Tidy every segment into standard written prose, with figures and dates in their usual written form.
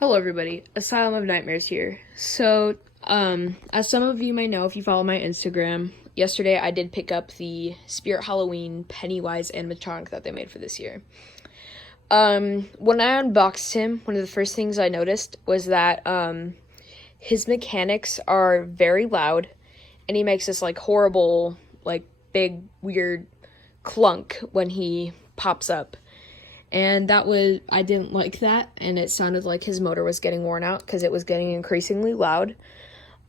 Hello everybody, Asylum of Nightmares here. As some of you may know if you follow my Instagram, yesterday I did pick up the Spirit Halloween Pennywise animatronic that they made for this year. When I unboxed him, one of the first things I noticed was that his mechanics are very loud, and he makes this horrible, big, weird clunk when he pops up. And I didn't like that, and it sounded like his motor was getting worn out because it was getting increasingly loud.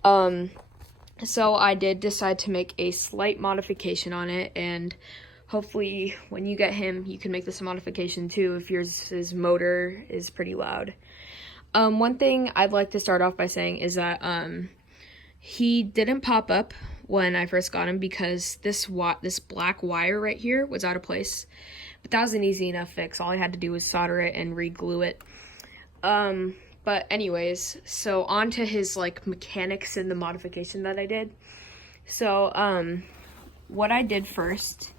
So I did decide to make a slight modification on it, and hopefully when you get him, you can make this a modification too if his motor is pretty loud. One thing I'd like to start off by saying is that he didn't pop up when I first got him because this black wire right here was out of place. But that was an easy enough fix. All I had to do was solder it and re-glue it. But anyways, so on to his mechanics and the modification that I did. So what I did first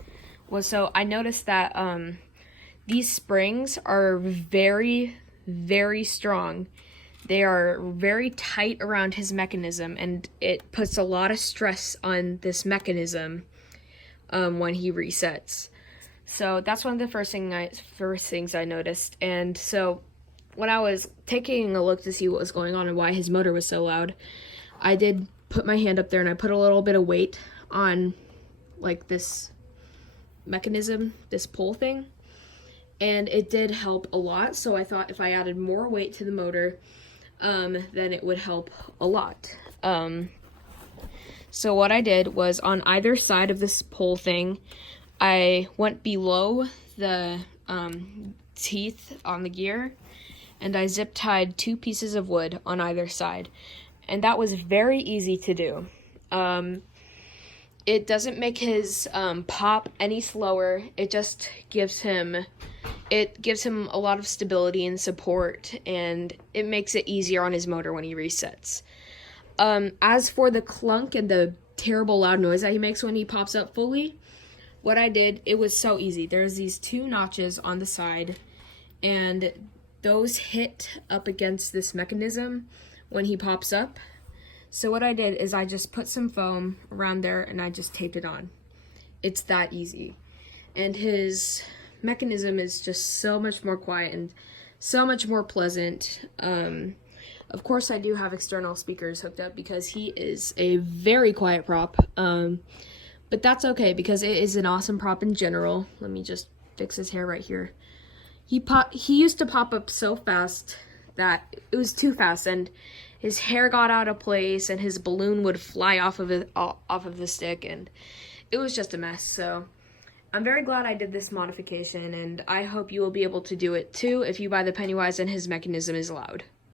was, I noticed that these springs are very, very strong. They are very tight around his mechanism, and it puts a lot of stress on this mechanism when he resets. So that's one of the first things I noticed. And so when I was taking a look to see what was going on and why his motor was so loud, I did put my hand up there and I put a little bit of weight on this mechanism, this pull thing, and it did help a lot. So I thought if I added more weight to the motor, then it would help a lot. So what I did was, on either side of this pull thing, I went below the teeth on the gear, and I zip tied 2 pieces of wood on either side, and that was very easy to do. It doesn't make his pop any slower. It just gives him a lot of stability and support, and it makes it easier on his motor when he resets. As for the clunk and the terrible loud noise that he makes when he pops up fully, what I did, it was so easy. There's these 2 notches on the side, and those hit up against this mechanism when he pops up. So what I did is I just put some foam around there and I just taped it on. It's that easy. And his mechanism is just so much more quiet and so much more pleasant. Of course I do have external speakers hooked up because he is a very quiet prop. But that's okay because it is an awesome prop in general. Let me just fix his hair right here. He used to pop up so fast that it was too fast, and his hair got out of place, and his balloon would fly off of the stick, and it was just a mess. So I'm very glad I did this modification, and I hope you will be able to do it too if you buy the Pennywise and his mechanism is loud.